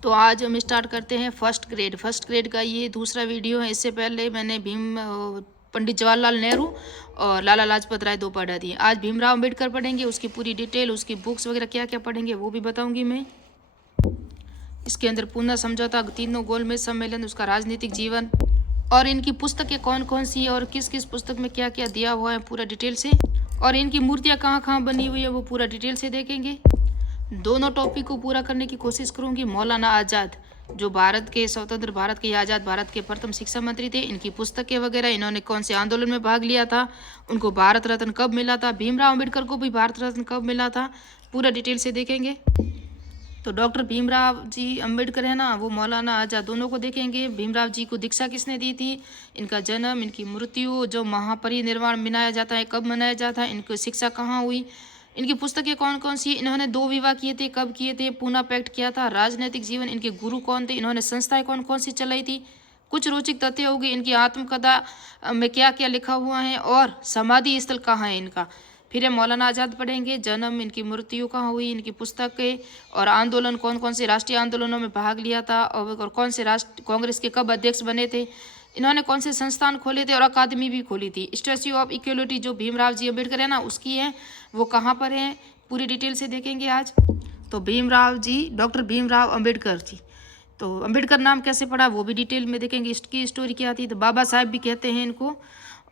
तो आज हम स्टार्ट करते हैं फर्स्ट ग्रेड का ये दूसरा वीडियो है। इससे पहले मैंने पंडित जवाहरलाल नेहरू और लाला लाजपत राय दो पढ़ा थी। आज भीमराव अम्बेडकर पढ़ेंगे, उसकी पूरी डिटेल, उसकी बुक्स वगैरह क्या क्या पढ़ेंगे वो भी बताऊंगी मैं। इसके अंदर पूना समझौता, तीनों गोलमेज सम्मेलन, उसका राजनीतिक जीवन और इनकी पुस्तकें कौन कौन सी है और किस किस पुस्तक में क्या क्या दिया हुआ है पूरा डिटेल से, और इनकी मूर्तियाँ कहाँ कहाँ बनी हुई है वो पूरा डिटेल से देखेंगे। दोनों टॉपिक को पूरा करने की कोशिश करूंगी। मौलाना आज़ाद, जो भारत के स्वतंत्र भारत के आज़ाद भारत के प्रथम शिक्षा मंत्री थे, इनकी पुस्तकें वगैरह, इन्होंने कौन से आंदोलन में भाग लिया था, उनको भारत रत्न कब मिला था, भीमराव अम्बेडकर को भी भारत रत्न कब मिला था, पूरा डिटेल से देखेंगे। तो डॉक्टर भीमराव जी अम्बेडकर है ना, वो मौलाना आज़ाद, दोनों को देखेंगे। भीमराव जी को दीक्षा किसने दी थी, इनका जन्म, इनकी मृत्यु, जो महापरिनिर्वाण मनाया जाता है कब मनाया जाता है, इनकी शिक्षा कहाँ हुई, इनकी पुस्तकें कौन कौन सी, इन्होंने 2 विवाह किए थे, कब किए थे, पूना पैक्ट किया था, राजनीतिक जीवन, इनके गुरु कौन थे, इन्होंने संस्थाएं कौन कौन सी चलाई थी, कुछ रोचक तथ्य होगी, इनकी आत्मकथा में क्या क्या लिखा हुआ है, और समाधि स्थल कहाँ है इनका। फिर हम मौलाना आज़ाद पढ़ेंगे, जन्म, इनकी मृत्यु कहाँ हुई, इनकी पुस्तकें, और आंदोलन कौन कौन से राष्ट्रीय आंदोलनों में भाग लिया था, और कौन से राष्ट्र कांग्रेस के कब अध्यक्ष बने थे, इन्होंने कौन से संस्थान खोले थे और अकादमी भी खोली थी। स्टैच्यू ऑफ इक्वलिटी जो भीमराव जी अम्बेडकर है ना उसकी है, वो कहाँ पर है पूरी डिटेल से देखेंगे आज। तो भीमराव जी, डॉक्टर भीमराव अम्बेडकर जी, तो अम्बेडकर नाम कैसे पड़ा वो भी डिटेल में देखेंगे। इसकी स्टोरी क्या थी, तो बाबा साहब भी कहते हैं इनको,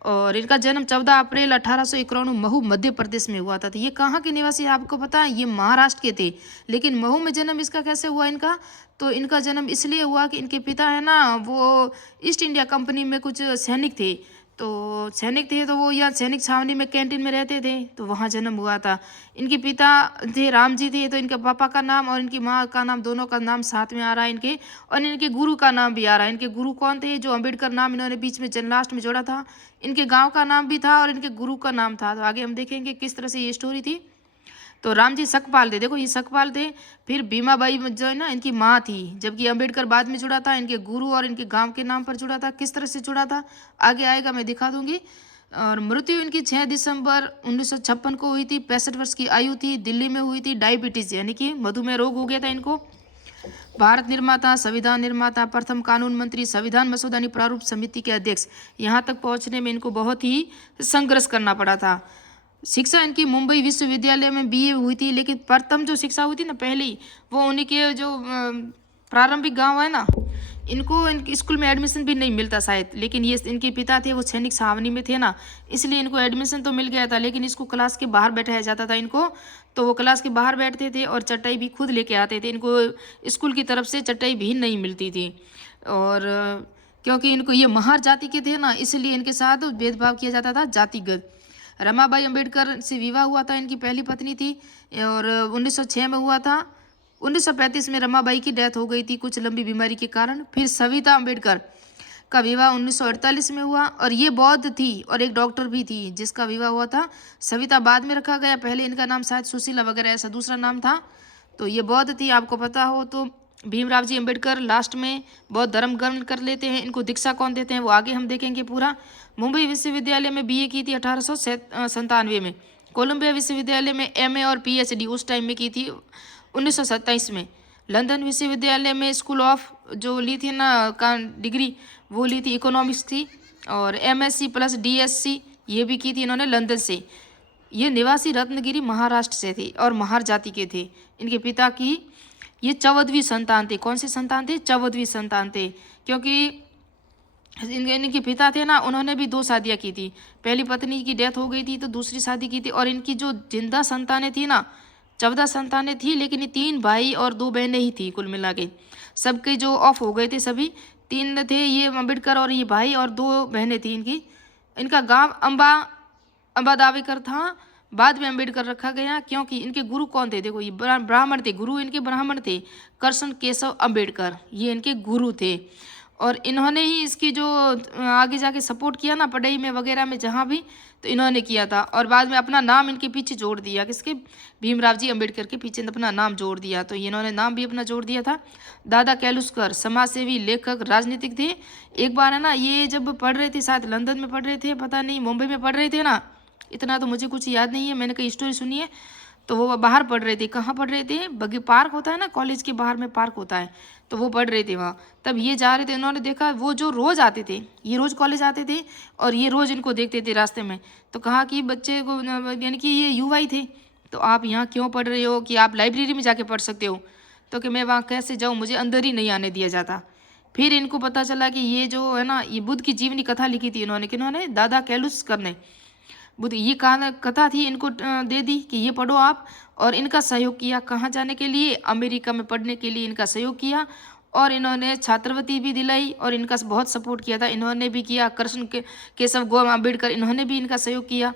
और इनका जन्म 14 अप्रैल 1891 महू मध्य प्रदेश में हुआ था। तो ये कहाँ के निवासी है आपको पता है, ये महाराष्ट्र के थे, लेकिन महू में जन्म इसका कैसे हुआ इनका, तो इनका जन्म इसलिए हुआ कि इनके पिता है ना वो ईस्ट इंडिया कंपनी में कुछ सैनिक थे, तो वो यहाँ सैनिक छावनी में कैंटीन में रहते थे, तो वहाँ जन्म हुआ था। इनके पिता थे राम जी थे, तो इनके पापा का नाम और इनकी माँ का नाम, दोनों का नाम साथ में आ रहा है इनके, और इनके गुरु का नाम भी आ रहा है। इनके गुरु कौन थे, जो अम्बेडकर नाम इन्होंने बीच में लास्ट में जोड़ा था, इनके गांव का नाम भी था और इनके गुरु का नाम था। तो आगे हम देखेंगे किस तरह से ये स्टोरी थी। तो राम जी सकपाल थे, देखो ये सकपाल थे। फिर भीमाबाई जो है ना इनकी माँ थी, जबकि अम्बेडकर बाद में जुड़ा था, इनके गुरु और इनके गांव के नाम पर जुड़ा था। किस तरह से जुड़ा था आगे आएगा, मैं दिखा दूंगी। और मृत्यु इनकी 6 दिसंबर 1956 को हुई थी, 65 वर्ष की आयु थी, दिल्ली में हुई थी। डायबिटीज यानी कि मधुमेह रोग हो गया था इनको। भारत निर्माता, संविधान निर्माता, प्रथम कानून मंत्री, संविधान मसौदा प्रारूप समिति के अध्यक्ष, यहाँ तक पहुँचने में इनको बहुत ही संघर्ष करना पड़ा था। शिक्षा इनकी मुंबई विश्वविद्यालय में बीए हुई थी, लेकिन प्रथम जो शिक्षा हुई थी ना पहली, वो उन्हीं के जो प्रारंभिक गांव है ना, इनको इनके स्कूल में एडमिशन भी नहीं मिलता शायद, लेकिन ये इनके पिता थे वो सैनिक छावनी में थे ना, इसलिए इनको एडमिशन तो मिल गया था, लेकिन इसको क्लास के बाहर बैठाया जाता था इनको। तो वो क्लास के बाहर बैठते थे और चटाई भी खुद लेके आते थे, इनको स्कूल की तरफ से चटाई भी नहीं मिलती थी। और क्योंकि इनको ये महार जाति के थे ना, इसलिए इनके साथ भेदभाव किया जाता था जातिगत। रमाबाई अम्बेडकर से विवाह हुआ था, इनकी पहली पत्नी थी, और 1906 में हुआ था। 1935 में रमाबाई की डेथ हो गई थी कुछ लंबी बीमारी के कारण। फिर सविता अम्बेडकर का विवाह 1948 में हुआ, और ये बौद्ध थी और एक डॉक्टर भी थी जिसका विवाह हुआ था। सविता बाद में रखा गया, पहले इनका नाम शायद सुशीला वगैरह ऐसा दूसरा नाम था। तो ये बौद्ध थी, आपको पता हो तो। भीमराव जी अम्बेडकर लास्ट में बौद्ध धर्म ग्रहण कर लेते हैं। इनको दीक्षा कौन देते हैं वो आगे हम देखेंगे पूरा। मुंबई विश्वविद्यालय में बीए की थी 1897 में। कोलंबिया विश्वविद्यालय में एमए और पीएचडी उस टाइम में की थी 1927 में। लंदन विश्वविद्यालय में स्कूल ऑफ जो ली थी ना का डिग्री, वो ली थी इकोनॉमिक्स थी, और एमएससी प्लस डीएससी ये भी की थी इन्होंने लंदन से। ये निवासी रत्नगिरी महाराष्ट्र से थे और महार जाति के थे। इनके पिता की ये 14वीं संतान थे। कौन से संतान थे, 14वीं संतान थे, क्योंकि इनके पिता थे ना, उन्होंने भी 2 शादियां की थी। पहली पत्नी की डेथ हो गई थी तो दूसरी शादी की थी, और इनकी जो जिंदा संतानें थी ना 14 संतानें थी, लेकिन ये 3 भाई और 2 बहनें ही थी कुल मिला के। सबके जो ऑफ हो गए थे, सभी 3 थे, ये अम्बेडकर और ये भाई, और 2 बहनें थी इनकी। इनका गांव अंबा दावेकर था, बाद में अम्बेडकर रखा गया, क्योंकि इनके गुरु कौन थे, देखो ये ब्राह्मण थे, गुरु इनके ब्राह्मण थे, कृष्ण केशव अम्बेडकर ये इनके गुरु थे। और इन्होंने ही इसकी जो आगे जाके सपोर्ट किया ना पढ़ाई में वगैरह में जहाँ भी, तो इन्होंने किया था। और बाद में अपना नाम इनके पीछे जोड़ दिया, किसके, भीमराव जी अम्बेडकर के पीछे अपना नाम जोड़ दिया, तो इन्होंने नाम भी अपना जोड़ दिया था। दादा कैलुस्कर समाजसेवी, लेखक, राजनीतिक थे। एक बार है ना ये जब पढ़ रहे थे, शायद लंदन में पढ़ रहे थे, पता नहीं मुंबई में पढ़ रहे थे ना, इतना तो मुझे कुछ याद नहीं है, मैंने कहीं स्टोरी सुनी है। तो वो बाहर पढ़ रहे थे। कहाँ पढ़ रहे थे? बगी पार्क होता है ना, कॉलेज के बाहर में पार्क होता है, तो वो पढ़ रहे थे वहाँ। तब ये जा रहे थे, उन्होंने देखा वो जो रोज़ आते थे, ये रोज़ कॉलेज आते थे और ये रोज़ इनको देखते थे रास्ते में। तो कहा कि बच्चे को, यानी कि ये युवा ही थे, तो आप यहाँ क्यों पढ़ रहे हो, कि आप लाइब्रेरी में जाके पढ़ सकते हो। तो कि मैं वहाँ कैसे जाऊँ, मुझे अंदर ही नहीं आने दिया जाता। फिर इनको पता चला कि ये जो है ना, ये बुद्ध की जीवनी कथा लिखी थी इन्होंने, किन्होंने, दादा कैलुस्कर ने। बुद्ध ये कथा थी, इनको दे दी कि ये पढ़ो आप, और इनका सहयोग किया कहाँ जाने के लिए, अमेरिका में पढ़ने के लिए इनका सहयोग किया। और इन्होंने छात्रवृत्ति भी दिलाई और इनका बहुत सपोर्ट किया था, इन्होंने भी किया। कृष्ण केशव गौरव अम्बेडकर, इन्होंने भी इनका सहयोग किया।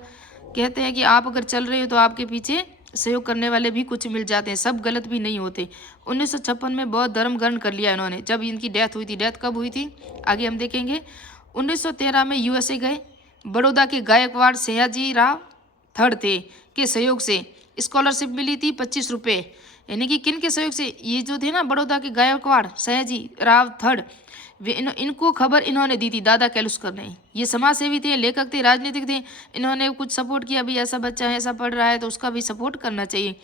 कहते हैं कि आप अगर चल रहे हो तो आपके पीछे सहयोग करने वाले भी कुछ मिल जाते हैं, सब गलत भी नहीं होते। 1956 में बौद्ध धर्म ग्रहण कर लिया इन्होंने, जब इनकी डेथ हुई थी। डेथ कब हुई थी आगे हम देखेंगे। 1913 में यूएसए गए, बड़ौदा के गायकवाड़ सयाजी राव थर्ड थे के सहयोग से स्कॉलरशिप मिली थी 25 रुपये। यानी कि किन के सहयोग से, ये जो थे ना बड़ौदा के गायकवाड़ सयाजी राव थर्ड, वे इनको खबर इन्होंने दी थी, दादा कैलुस्कर ने। ये समाज सेवी थे, लेखक थे, राजनीतिक थे, इन्होंने कुछ सपोर्ट किया, भाई ऐसा बच्चा है, ऐसा पढ़ रहा है तो उसका भी सपोर्ट करना चाहिए।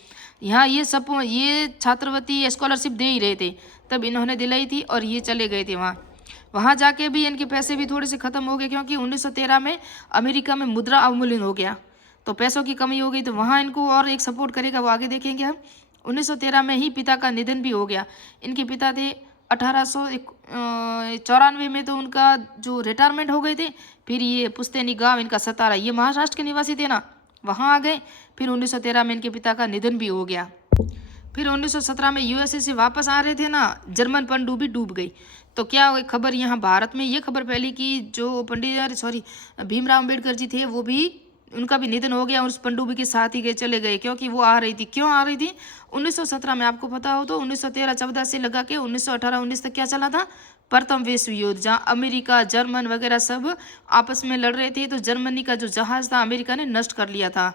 यहाँ ये छात्रवृत्ति स्कॉलरशिप दे ही रहे थे, तब इन्होंने दिलाई थी और ये चले गए थे वहाँ। वहाँ जाके भी इनके पैसे भी थोड़े से ख़त्म हो गए, क्योंकि 1913 में अमेरिका में मुद्रा अवमूल्यन हो गया, तो पैसों की कमी हो गई। तो वहाँ इनको और एक सपोर्ट करेगा, वो आगे देखेंगे हम। 1913 में ही पिता का निधन भी हो गया। इनके पिता थे 1894 में, तो उनका जो रिटायरमेंट हो गए थे। फिर ये पुश्तैनी गांव इनका सतारा, ये महाराष्ट्र के निवासी थे ना, वहाँ आ गए। फिर 1913 में इनके पिता का निधन भी हो गया। फिर 1917 में यूएसए से वापस आ रहे थे ना, जर्मन पनडुब्बी डूब गई। तो क्या खबर यहाँ भारत में ये खबर फैली कि जो भीमराव अम्बेडकर जी थे, वो भी, उनका भी निधन हो गया और उस पनडुब्बी के साथ ही चले गए, क्योंकि वो आ रही थी। क्यों आ रही थी? 1917 में आपको पता हो तो 1913-14 से लगा के 1918-19 तक क्या चला था? प्रथम विश्व युद्ध, जहाँ अमेरिका, जर्मन वगैरह सब आपस में लड़ रहे थे। तो जर्मनी का जो जहाज था अमेरिका ने नष्ट कर लिया था।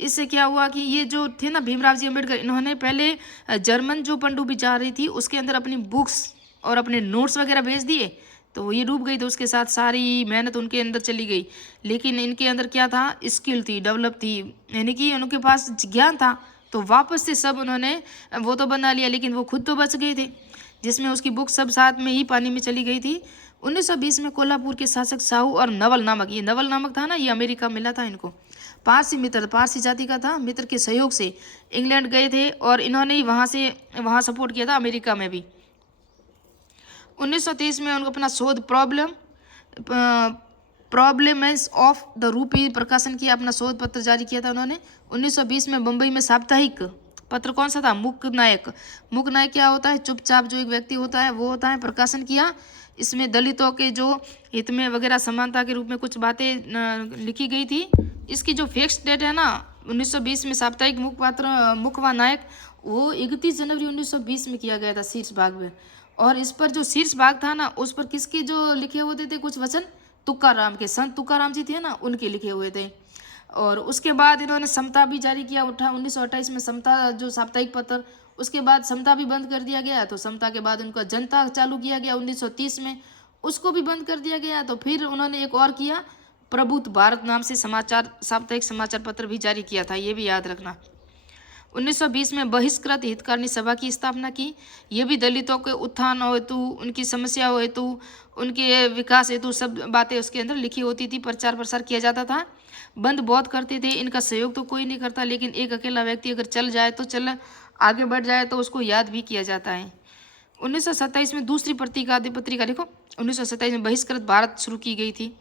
इससे क्या हुआ कि ये जो थे ना भीमराव जी अम्बेडकर, इन्होंने पहले जर्मन जो पनडुब्बी जा रही थी उसके अंदर अपनी बुक्स और अपने नोट्स वगैरह भेज दिए, तो ये डूब गई। तो उसके साथ सारी मेहनत उनके अंदर चली गई। लेकिन इनके अंदर क्या था? स्किल थी, डेवलप थी, यानी कि उनके पास ज्ञान था। तो वापस से सब उन्होंने वो तो बना लिया, लेकिन वो खुद तो बच गए थे, जिसमें उसकी बुक सब साथ में ही पानी में चली गई थी। 1920 में कोल्हापुर के शासक साहू और नवल नामक, ये नवल नामक था ना, ये अमेरिका मिला था इनको। पारसी मित्र, पारसी जाति का था, मित्र के सहयोग से इंग्लैंड गए थे और इन्होंने ही वहाँ सपोर्ट किया था अमेरिका में भी। 1923 में उनको अपना शोध प्रॉब्लम्स ऑफ द रूपी प्रकाशन किया, अपना शोध पत्र जारी किया था उन्होंने। 1920 में मुंबई में साप्ताहिक पत्र कौन सा था? मूक नायक। मूक नायक क्या होता है? चुपचाप जो एक व्यक्ति होता है वो होता है, प्रकाशन किया। इसमें दलितों के जो हित में वगैरह समानता के रूप में कुछ बातें लिखी गई थी। इसकी जो फिक्स डेट है ना 1920 में साप्ताहिक मुखवा नायक, वो 31 जनवरी 1920 में किया गया था शीर्ष भाग में। और इस पर जो शीर्ष भाग था ना, उस पर किसके जो लिखे होते थे कुछ वचन? तुकाराम के, संत तुकाराम जी थे ना, उनके लिखे हुए थे। और उसके बाद इन्होंने समता भी जारी किया 1928 में, समता जो साप्ताहिक पत्र। उसके बाद समता भी बंद कर दिया गया, तो समता के बाद उनका जनता चालू किया गया 1930 में, उसको भी बंद कर दिया गया। तो फिर उन्होंने एक और किया, प्रबुद्ध भारत नाम से साप्ताहिक समाचार पत्र भी जारी किया था, ये भी याद रखना। 1920 में बहिष्कृत हितकारिणी सभा की स्थापना की। ये भी दलितों के उत्थान हेतु, उनकी समस्याओं हेतु, उनके विकास हेतु सब बातें उसके अंदर लिखी होती थी, प्रचार प्रसार किया जाता था। बंद बहुत करते थे, इनका सहयोग तो कोई नहीं करता, लेकिन एक अकेला व्यक्ति अगर चल जाए तो चल आगे बढ़ जाए तो उसको याद भी किया जाता है। 1927 में दूसरी पत्रिका देखो, 1927 में बहिष्कृत भारत शुरू की गई थी।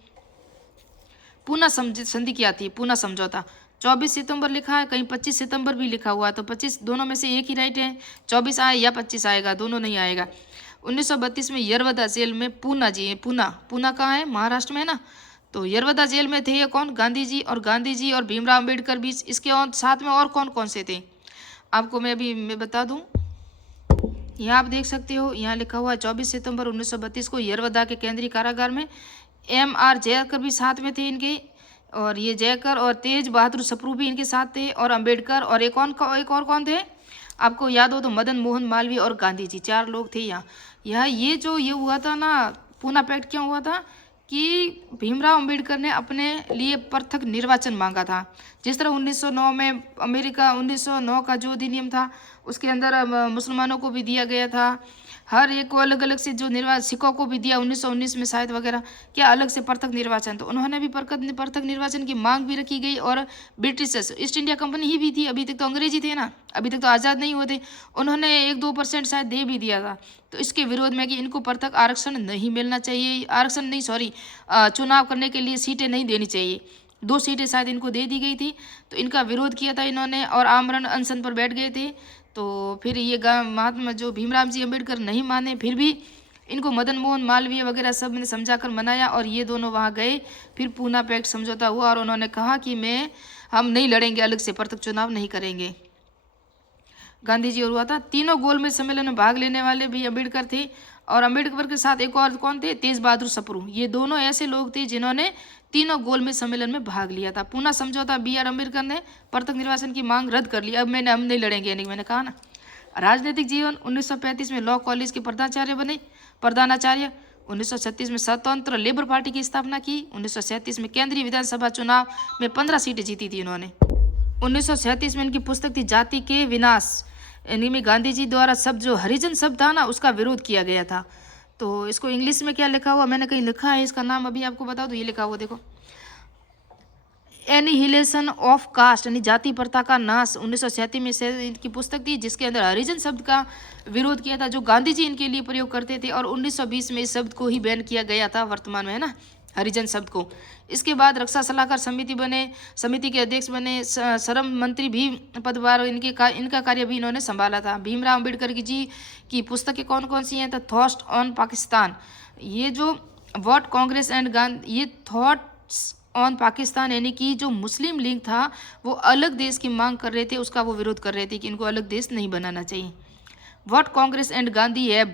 पूना संधि क्या थी? पूना समझौता। 24 सितंबर लिखा है, कहीं 25 सितंबर भी लिखा हुआ है, तो 25 दोनों में से एक ही राइट है। 24 आए या 25 आएगा, दोनों नहीं आएगा। 1932 में यरवदा जेल में पूना कहाँ है? महाराष्ट्र में है ना। तो यरवदा जेल में थे ये कौन? गांधी जी और भीमराव अम्बेडकर बीच। इसके और साथ में और कौन कौन से थे आपको मैं बता दूं। यहाँ आप देख सकते हो, यहाँ लिखा हुआ है 24 सितंबर 1932 को यरवदा के केंद्रीय कारागार में M.R. जयकर भी साथ में थे इनके, और ये जयकर और तेज बहादुर सप्रू भी इनके साथ थे, और अंबेडकर और एक और कौन थे आपको याद हो तो? मदन मोहन मालवीय और गांधी जी, 4 लोग थे यहाँ। ये हुआ था ना, पूना पैक्ट क्यों हुआ था कि भीमराव अंबेडकर ने अपने लिए पृथक निर्वाचन मांगा था। जिस तरह 1909 में अमेरिका 1909 का जो अधिनियम था उसके अंदर मुसलमानों को भी दिया गया था, हर एक को अलग अलग से जो सिखों को भी दिया 1919 में शायद वगैरह, क्या अलग से पृथक निर्वाचन, तो उन्होंने भी पृथक निर्वाचन की मांग भी रखी गई। और ब्रिटिशर्स ईस्ट इंडिया कंपनी ही भी थी, अभी तक तो अंग्रेजी थे ना, अभी तक तो आज़ाद नहीं हुए थे, उन्होंने 1-2% शायद दे भी दिया था। तो इसके विरोध में कि इनको पृथक आरक्षण नहीं मिलना चाहिए, आरक्षण नहीं सॉरी चुनाव करने के लिए सीटें नहीं देनी चाहिए, 2 सीटें शायद इनको दे दी गई थी, तो इनका विरोध किया था इन्होंने और आमरण अनशन पर बैठ गए थे। तो फिर ये महात्मा जो भीमराव जी अम्बेडकर नहीं माने, फिर भी इनको मदन मोहन मालवीय वगैरह सब ने समझाकर मनाया और ये दोनों वहाँ गए। फिर पूना पैक्ट समझौता हुआ और उन्होंने कहा कि हम नहीं लड़ेंगे, अलग से पृथक चुनाव नहीं करेंगे। गांधी जी और हुआ था। तीनों गोलमेज सम्मेलन में भाग लेने वाले भी अम्बेडकर थे और अम्बेडकर के साथ एक और कौन थे, तेज बहादुर सप्रू। ये दोनों ऐसे लोग थे जिन्होंने तीनों गोलमेज सम्मेलन में भाग लिया था। पूना समझौता, B.R. अम्बेडकर ने पृथक निर्वाचन की मांग रद्द कर ली। अब हम नहीं लड़ेंगे, यानी मैंने कहा ना। राजनीतिक जीवन 1935 में लॉ कॉलेज के प्रधानाचार्य 1936 में स्वतंत्र लेबर पार्टी की स्थापना की। 1937 में केंद्रीय विधानसभा चुनाव में 15 सीटें जीती थी इन्होंने। 1937 में इनकी पुस्तक थी जाति के विनाश, यानी में गांधी जी द्वारा शब्द जो हरिजन शब्द था ना उसका विरोध किया गया था। तो इसको इंग्लिश में क्या लिखा हुआ, मैंने कहीं लिखा है इसका नाम, अभी आपको बता दो। ये लिखा हुआ देखो, एनिहिलेशन ऑफ कास्ट, यानी जाति प्रथा का नाश। 1937 में से इनकी पुस्तक थी जिसके अंदर हरिजन शब्द का विरोध किया था जो गांधी जी इनके लिए प्रयोग करते थे। और 1920 में इस शब्द को ही बैन किया गया था, वर्तमान में है ना, हरिजन शब्द को। इसके बाद रक्षा सलाहकार समिति के अध्यक्ष बने, श्रम मंत्री भी पदभार इनका कार्य भी इन्होंने संभाला था। भीमराव अम्बेडकर जी की पुस्तकें कौन कौन सी हैं, तो थॉट्स ऑन पाकिस्तान, ये जो व्हाट कांग्रेस एंड गांधी, ये थॉट्स ऑन पाकिस्तान, यानी कि जो मुस्लिम लीग था वो अलग देश की मांग कर रहे थे, उसका वो विरोध कर रहे थे कि इनको अलग देश नहीं बनाना चाहिए। What Congress and Gandhi have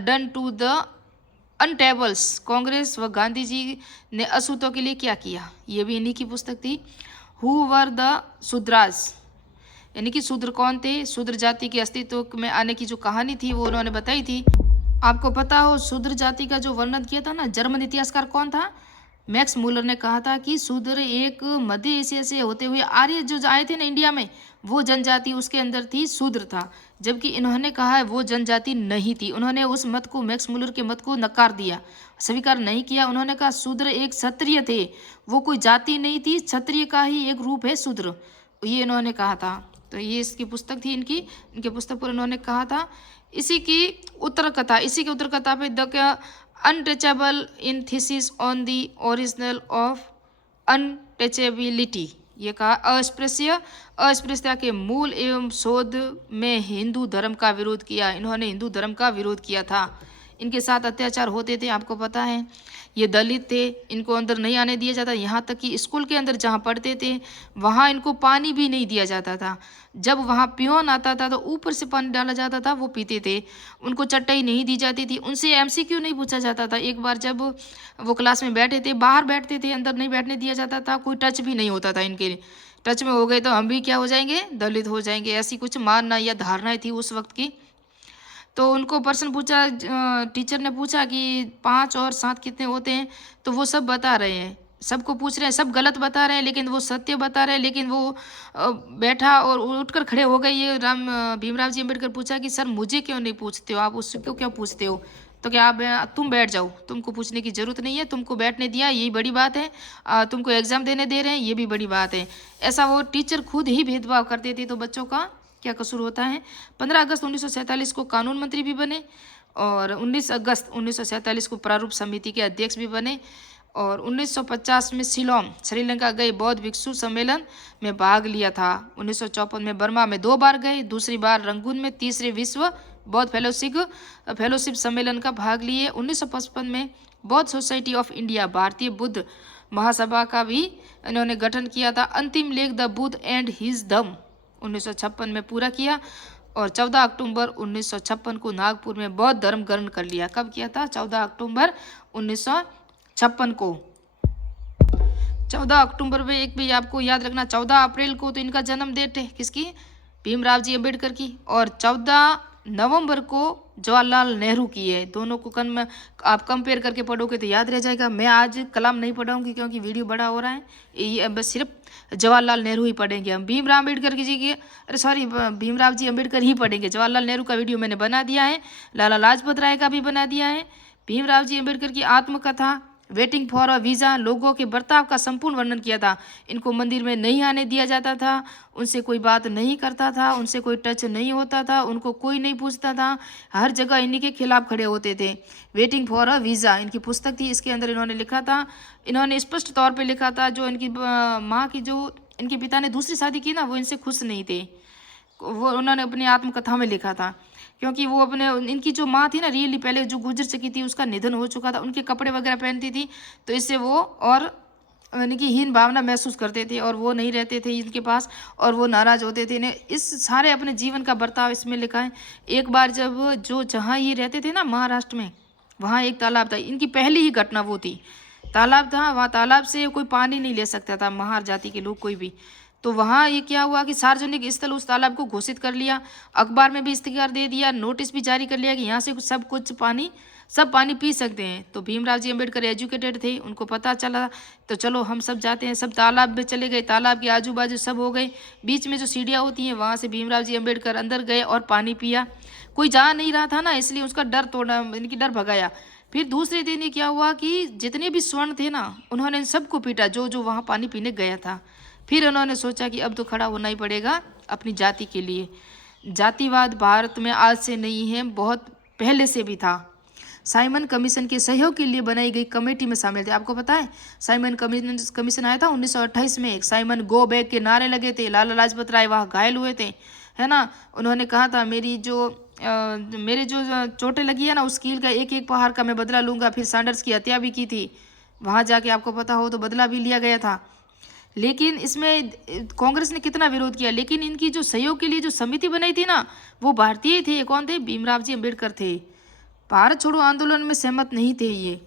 done to the untouchables, Congress व गांधी जी ने अछूतों के लिए क्या किया, ये भी इन्हीं की पुस्तक थी। हु वर द शूद्रास, यानी कि शूद्र कौन थे, शूद्र जाति के अस्तित्व में आने की जो कहानी थी वो उन्होंने बताई थी। आपको पता हो शूद्र जाति का जो वर्णन किया था ना, जर्मन इतिहासकार कौन था, मैक्स मूलर ने कहा था कि शूद्र एक मध्य एशिया से होते हुए आर्य जो आए थे ना इंडिया में, वो जनजाति उसके अंदर थी, शूद्र था। जबकि इन्होंने कहा है वो जनजाति नहीं थी। उन्होंने उस मत को, मैक्स मूलर के मत को नकार दिया, स्वीकार नहीं किया। उन्होंने कहा शूद्र एक क्षत्रिय थे, वो कोई जाति नहीं थी, क्षत्रिय का ही एक रूप है शूद्र, ये इन्होंने कहा था। तो ये इसकी पुस्तक थी इनके पुस्तक पर उन्होंने कहा था। इसी की उत्तर कथा पे the untouchable in thesis on the original of untouchability, ये कहा अस्पृश्यता के मूल एवं शोध में हिंदू धर्म का विरोध किया। इन्होंने हिंदू धर्म का विरोध किया था। इनके साथ अत्याचार होते थे, आपको पता है। ये दलित थे, इनको अंदर नहीं आने दिया जाता, यहाँ तक कि स्कूल के अंदर जहाँ पढ़ते थे वहाँ इनको पानी भी नहीं दिया जाता था। जब वहाँ पियोन आता था तो ऊपर से पानी डाला जाता था, वो पीते थे। उनको चटाई नहीं दी जाती थी, उनसे MCQ नहीं पूछा जाता था। एक बार जब वो क्लास में बैठे थे, बाहर बैठते थे, अंदर नहीं बैठने दिया जाता था, कोई टच भी नहीं होता था। इनके टच में हो गए तो हम भी क्या हो जाएंगे, दलित हो जाएंगे, ऐसी कुछ मानना या धारणाएं थी उस वक्त की। तो उनको प्रश्न पूछा, टीचर ने पूछा कि 5 और 7 कितने होते हैं, तो वो सब बता रहे हैं, सबको पूछ रहे हैं, सब गलत बता रहे हैं लेकिन वो सत्य बता रहे हैं। लेकिन वो बैठा और उठकर खड़े हो गए। ये भीमराव जी अम्बेडकर पूछा कि सर मुझे क्यों नहीं पूछते हो, आप उसको क्यों पूछते हो, तो क्या आप तुम बैठ जाओ, तुमको पूछने की ज़रूरत नहीं है, तुमको बैठने दिया यही बड़ी बात है, तुमको एग्ज़ाम देने दे रहे हैं ये भी बड़ी बात है। ऐसा वो टीचर खुद ही भेदभाव करते थे, तो बच्चों का क्या कसूर होता है। 15 अगस्त 1947 को कानून मंत्री भी बने और 19 अगस्त 1947 को प्रारूप समिति के अध्यक्ष भी बने। और 1950 में शिलोंग श्रीलंका गए, बौद्ध भिक्षु सम्मेलन में भाग लिया था। 1954 में बर्मा में 2 बार गए, दूसरी बार रंगून में तीसरे विश्व बौद्ध फेलोशिप सम्मेलन का भाग लिए। 1955 में बौद्ध सोसाइटी ऑफ इंडिया, भारतीय बुद्ध महासभा का भी इन्होंने गठन किया था। अंतिम लेख द बुद्ध एंड हिज धम्म 1956 में पूरा किया। और 14 अक्टूबर 1956 को नागपुर में बौद्ध धर्म ग्रहण कर लिया। कब किया था, 14 अक्टूबर 1956 को। 14 अक्टूबर में एक भी आपको याद रखना, 14 अप्रैल को तो इनका जन्म डेट है किसकी, भीमराव जी अम्बेडकर की। और 14 नवंबर को जवाहरलाल नेहरू की है। दोनों को आप कंपेयर करके पढ़ोगे तो याद रह जाएगा। मैं आज कलाम नहीं पढ़ाऊंगी क्योंकि वीडियो बड़ा हो रहा है, ये बस सिर्फ जवाहरलाल नेहरू ही पढ़ेंगे हम। भीमराव अम्बेडकर जी की, अरे सॉरी, भीमराव जी अम्बेडकर ही पढ़ेंगे। जवाहरलाल नेहरू का वीडियो मैंने बना दिया है, लाला लाजपत राय का भी बना दिया है। भीमराव जी अम्बेडकर की आत्मकथा, वेटिंग फॉर अ वीज़ा, लोगों के बर्ताव का संपूर्ण वर्णन किया था। इनको मंदिर में नहीं आने दिया जाता था, उनसे कोई बात नहीं करता था, उनसे कोई टच नहीं होता था, उनको कोई नहीं पूछता था, हर जगह इन्हीं के खिलाफ खड़े होते थे। वेटिंग फॉर अ वीज़ा इनकी पुस्तक थी, इसके अंदर इन्होंने लिखा था, इन्होंने स्पष्ट तौर पर लिखा था, जो इनकी माँ की, जो इनके पिता ने दूसरी शादी की ना, वो इनसे खुश नहीं थे, वो उन्होंने अपनी आत्मकथा में लिखा था। क्योंकि वो अपने, इनकी जो माँ थी ना, रियली पहले जो गुजर चुकी थी, उसका निधन हो चुका था, उनके कपड़े वगैरह पहनती थी, तो इससे वो और इनकी हीन भावना महसूस करते थे और वो नहीं रहते थे इनके पास और वो नाराज़ होते थे। इन्हें इस सारे अपने जीवन का बर्ताव इसमें लिखा है। एक बार जब जो जहाँ ये रहते थे ना, महाराष्ट्र में, वहाँ एक तालाब था, इनकी पहली ही घटना वो थी। तालाब था वहाँ, तालाब से कोई पानी नहीं ले सकता था महार जाति के लोग कोई भी। तो वहाँ ये क्या हुआ कि सार्वजनिक स्थल उस तालाब को घोषित कर लिया, अखबार में भी इश्तिहार दे दिया, नोटिस भी जारी कर लिया कि यहाँ से सब पानी पी सकते हैं। तो भीमराव जी अम्बेडकर एजुकेटेड थे, उनको पता चला, तो चलो हम सब जाते हैं। सब तालाब में चले गए, तालाब के आजू बाजू सब हो गए, बीच में जो सीढ़ियाँ होती हैं वहाँ से भीमराव जी अम्बेडकर अंदर गए और पानी पिया। कोई जा नहीं रहा था ना, इसलिए उसका डर तोड़ा, इनकी डर भगाया। फिर दूसरे दिन ये क्या हुआ कि जितने भी स्वर्ण थे ना, उन्होंने सबको पीटा, जो जो वहाँ पानी पीने गया था। फिर उन्होंने सोचा कि अब तो खड़ा होना ही पड़ेगा अपनी जाति के लिए। जातिवाद भारत में आज से नहीं है, बहुत पहले से भी था। साइमन कमीशन के सहयोग के लिए बनाई गई कमेटी में शामिल थे। आपको पता है साइमन कमीशन आया था 1928 में। साइमन गो बैक के नारे लगे थे, लाला लाजपत राय वहाँ घायल हुए थे, है ना। उन्होंने कहा था मेरे जो चोटें लगी है ना, उस कील का एक एक पहाड़ का मैं बदला लूंगा। फिर सैंडर्स की हत्या भी की थी वहाँ जाके, आपको पता हो तो बदला भी लिया गया था। लेकिन इसमें कांग्रेस ने कितना विरोध किया, लेकिन इनकी जो सहयोग के लिए जो समिति बनाई थी ना, वो भारतीय थे। कौन थे? भीमराव जी अम्बेडकर थे। भारत छोड़ो आंदोलन में सहमत नहीं थे ये।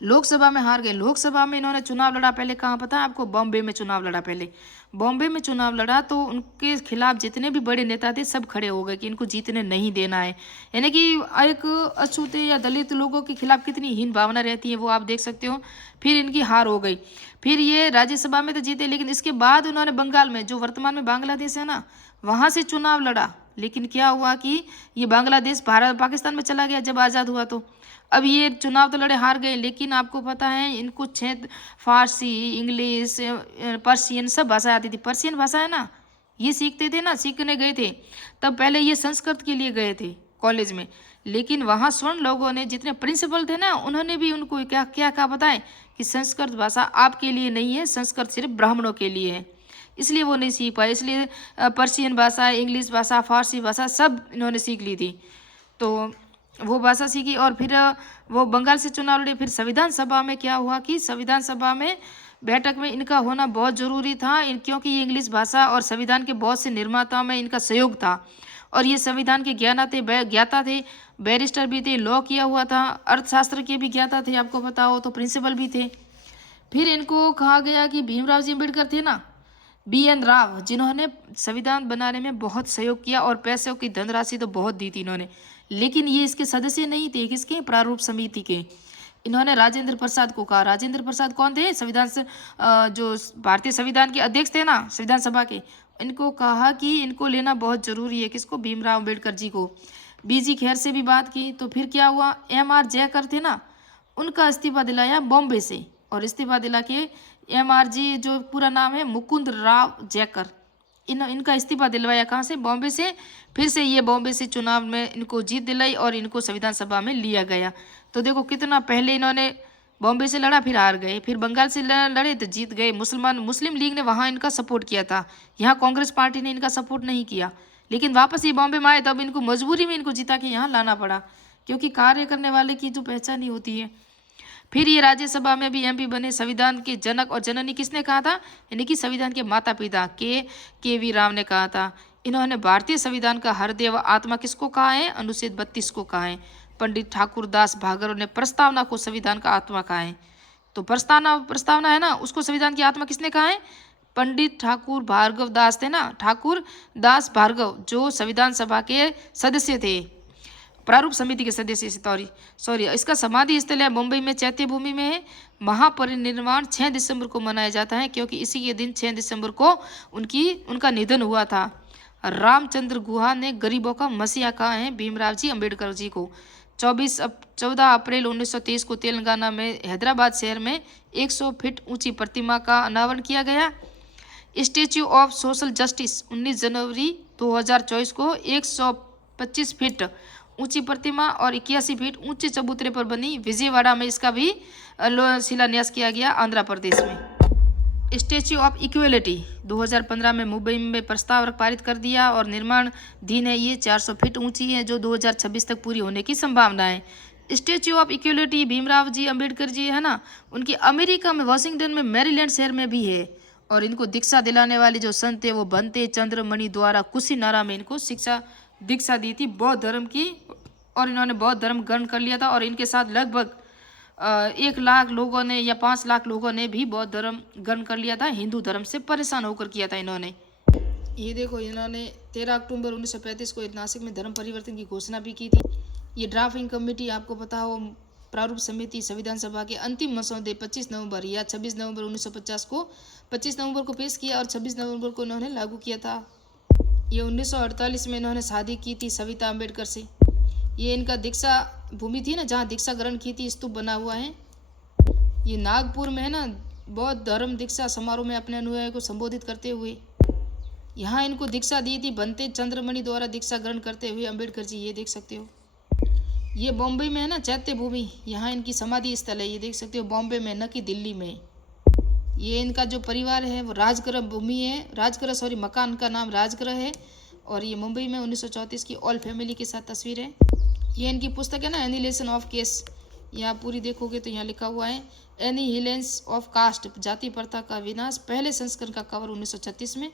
लोकसभा में हार गए। लोकसभा में इन्होंने चुनाव लड़ा, पहले कहाँ पता है आपको? बॉम्बे में चुनाव लड़ा। पहले बॉम्बे में चुनाव लड़ा तो उनके खिलाफ जितने भी बड़े नेता थे सब खड़े हो गए कि इनको जीतने नहीं देना है। यानी कि एक अछूते या दलित लोगों के खिलाफ कितनी हीन भावना रहती है वो आप देख सकते हो। फिर इनकी हार हो गई। फिर ये राज्यसभा में तो जीते, लेकिन इसके बाद उन्होंने बंगाल में, जो वर्तमान में बांग्लादेश है ना, वहाँ से चुनाव लड़ा। लेकिन क्या हुआ कि ये बांग्लादेश पाकिस्तान में चला गया जब आज़ाद हुआ। तो अब ये चुनाव तो लड़े, हार गए। लेकिन आपको पता है इनको क्षेत्र फारसी, इंग्लिश, पर्शियन सब भाषा आती थी। पर्शियन भाषा है ना, ये सीखते थे ना, सीखने गए थे। तब पहले ये संस्कृत के लिए गए थे कॉलेज में, लेकिन वहाँ स्वर्ण लोगों ने, जितने प्रिंसिपल थे ना, उन्होंने भी उनको क्या क्या कहा बताएं कि संस्कृत भाषा आपके लिए नहीं है, संस्कृत सिर्फ ब्राह्मणों के लिए है। इसलिए वो नहीं सीख पाए। इसलिए पर्शियन भाषा, इंग्लिश भाषा, फारसी भाषा सब इन्होंने सीख ली थी। तो वो भाषा सीखी और फिर वो बंगाल से चुनाव लड़े। फिर संविधान सभा में क्या हुआ कि संविधान सभा में बैठक में इनका होना बहुत ज़रूरी था, क्योंकि ये इंग्लिश भाषा और संविधान के बहुत से निर्माताओं में इनका सहयोग था। और ये संविधान के ज्ञाता थे, बैरिस्टर भी थे, लॉ किया हुआ था, अर्थशास्त्र के भी ज्ञाता थे, आपको पता हो तो प्रिंसिपल भी थे। फिर इनको कहा गया कि भीमराव जी अम्बेडकर थे ना, BN राव, जिन्होंने संविधान बनाने में बहुत सहयोग किया और पैसों की धनराशि तो बहुत दी थी इन्होंने, लेकिन ये इसके सदस्य नहीं थे। किसके? प्रारूप समिति के। इन्होंने राजेंद्र प्रसाद को कहा। राजेंद्र प्रसाद कौन थे? संविधान से जो भारतीय संविधान के अध्यक्ष थे ना, संविधान सभा के, इनको कहा कि इनको लेना बहुत जरूरी है। किसको? भीमराव अम्बेडकर जी को। BG खैर से भी बात की। तो फिर क्या हुआ, MR जयकर थे ना, उनका इस्तीफा दिलाया बॉम्बे से। और इस्तीफा दिला के MR जी, जो पूरा नाम है मुकुंद राव जयकर, इनका इस्तीफा दिलवाया। कहाँ से? बॉम्बे से। फिर से ये बॉम्बे से चुनाव में इनको जीत दिलाई और इनको संविधान सभा में लिया गया। तो देखो कितना पहले इन्होंने बॉम्बे से लड़ा, फिर हार गए। फिर बंगाल से लड़े तो जीत गए। मुस्लिम लीग ने वहाँ इनका सपोर्ट किया था, यहाँ कांग्रेस पार्टी ने इनका सपोर्ट नहीं किया। लेकिन वापस ये बॉम्बे में आए तब इनको मजबूरी में इनको जिता के यहाँ लाना पड़ा, क्योंकि कार्य करने वाले की जो पहचान ही होती है। फिर ये राज्यसभा में भी MP बने। संविधान के जनक और जननी किसने कहा था? यानी कि संविधान के माता पिता KV राव ने कहा था। इन्होंने भारतीय संविधान का हृदय व आत्मा किसको कहा है? अनुच्छेद 32 को कहा है। पंडित ठाकुर दास भार्गव ने प्रस्तावना को संविधान का आत्मा कहा है। तो प्रस्तावना है ना, उसको संविधान की आत्मा किसने कहा है? पंडित ठाकुर भार्गव दास थे ना, ठाकुर दास भार्गव, जो संविधान सभा के सदस्य थे। प्रारूप समिति के सदस्य, सॉरी इसका समाधि स्थल है मुंबई में चैत्य भूमि में है। महापरिनिर्वाण 6 दिसंबर को मनाया जाता है क्योंकि इसी के दिन 6 दिसंबर को उनका निधन हुआ था। रामचंद्र गुहा ने गरीबों का मसीहा कहा है भीमराव जी अंबेडकर जी को। 14 अप्रैल 1923 को तेलंगाना में हैदराबाद शहर में 100 फीट ऊंची प्रतिमा का अनावरण किया गया। स्टैच्यू ऑफ सोशल जस्टिस 19 जनवरी 2024 को 125 फीट ऊंची प्रतिमा और 81 फीट ऊंचे चबूतरे पर बनी विजयवाड़ा में इसका भी शिलान्यास किया गया आंध्र प्रदेश में। स्टैच्यू ऑफ इक्वलिटी 2015 में मुंबई में प्रस्ताव पारित कर दिया और निर्माणाधीन है। ये 400 फीट ऊंची है जो 2026 तक पूरी होने की संभावना है। Statue of equality Bhimrao ji Ambedkar ji है ना, उनकी अमेरिका में वाशिंगटन में मैरीलैंड शहर में भी है। और इनको दीक्षा दिलाने वाले जो संत थे वो बनते चंद्रमणि द्वारा कुशीनारा में इनको दीक्षा दी थी बौद्ध धर्म की, और इन्होंने बौद्ध धर्म ग्रहण कर लिया था। और इनके साथ लगभग 1 लाख लोगों ने या 5 लाख लोगों ने भी बौद्ध धर्म ग्रहण कर लिया था। हिंदू धर्म से परेशान होकर किया था इन्होंने। ये देखो, इन्होंने 13 अक्टूबर 1935 को नासिक में धर्म परिवर्तन की घोषणा भी की थी। ये ड्राफ्टिंग कमेटी आपको पता हो प्रारूप समिति संविधान सभा के अंतिम मसौदे 25 नवंबर या 26 नवंबर 1950 को 25 नवंबर को पेश किया और 26 नवंबर को इन्होंने लागू किया था। ये 1948 में इन्होंने शादी की थी सविता अम्बेडकर से। ये इनका दीक्षा भूमि थी ना, जहाँ दीक्षा ग्रहण की थी, स्तूप बना हुआ है। ये नागपुर में है ना, बौद्ध धर्म दीक्षा समारोह में अपने अनुयायी को संबोधित करते हुए यहाँ इनको दीक्षा दी थी बनते चंद्रमणि द्वारा दीक्षा ग्रहण करते हुए अम्बेडकर जी। ये देख सकते हो, ये बॉम्बे में है ना चैत्य भूमि, यहाँ इनकी समाधि स्थल है। ये देख सकते हो बॉम्बे में, न कि दिल्ली में। ये इनका जो परिवार है वो राजगृह भूमि है, मकान का नाम राजगृह है। और ये मुंबई में 1934 की ऑल फैमिली के साथ तस्वीर है। ये इनकी पुस्तक है ना एनिहिलेशन ऑफ केस, यहाँ पूरी देखोगे तो यहाँ लिखा हुआ है एनिहिलेशन ऑफ कास्ट, जाति प्रथा का विनाश। पहले संस्करण का कवर 1936 में।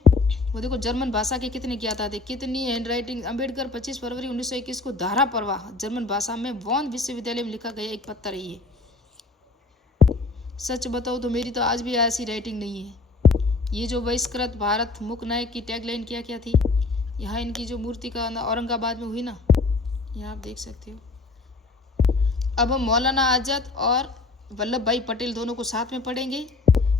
वो देखो जर्मन भाषा के कितने ज्ञाता थे, कितनी हैंड राइटिंग। अम्बेडकर 25 फरवरी 1921 को धारा प्रवाह जर्मन भाषा में वॉन विश्वविद्यालय में लिखा गया एक पत्र है ये। सच बताओ तो मेरी तो आज भी ऐसी राइटिंग नहीं है। ये जो बहिष्कृत भारत मुक नायक की टैगलाइन क्या थी, यहाँ इनकी जो मूर्ति का औरंगाबाद में हुई ना, यहाँ आप देख सकते हो। अब हम मौलाना आज़ाद और वल्लभ भाई पटेल दोनों को साथ में पढ़ेंगे।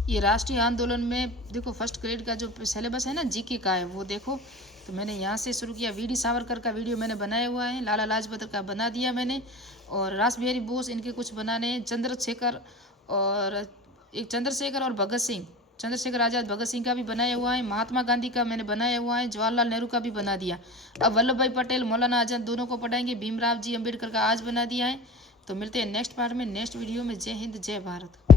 ये राष्ट्रीय आंदोलन में देखो फर्स्ट ग्रेड का जो सिलेबस है ना जीके का है, वो देखो। तो मैंने यहाँ से शुरू किया। वीडी सावरकर का वीडियो मैंने बनाया हुआ है, लाला लाजपत का बना दिया मैंने, और रास बिहारी बोस इनके कुछ बनाने हैं, चंद्रशेखर और भगत सिंह, चंद्रशेखर आज़ाद भगत सिंह का भी बनाया हुआ है। महात्मा गांधी का मैंने बनाया हुआ है, जवाहरलाल नेहरू का भी बना दिया। अब वल्लभ भाई पटेल मौलाना आज़ाद दोनों को पढ़ाएंगे। भीमराव जी अंबेडकर का आज बना दिया है। तो मिलते हैं नेक्स्ट पार्ट में, नेक्स्ट वीडियो में। जय हिंद, जय भारत।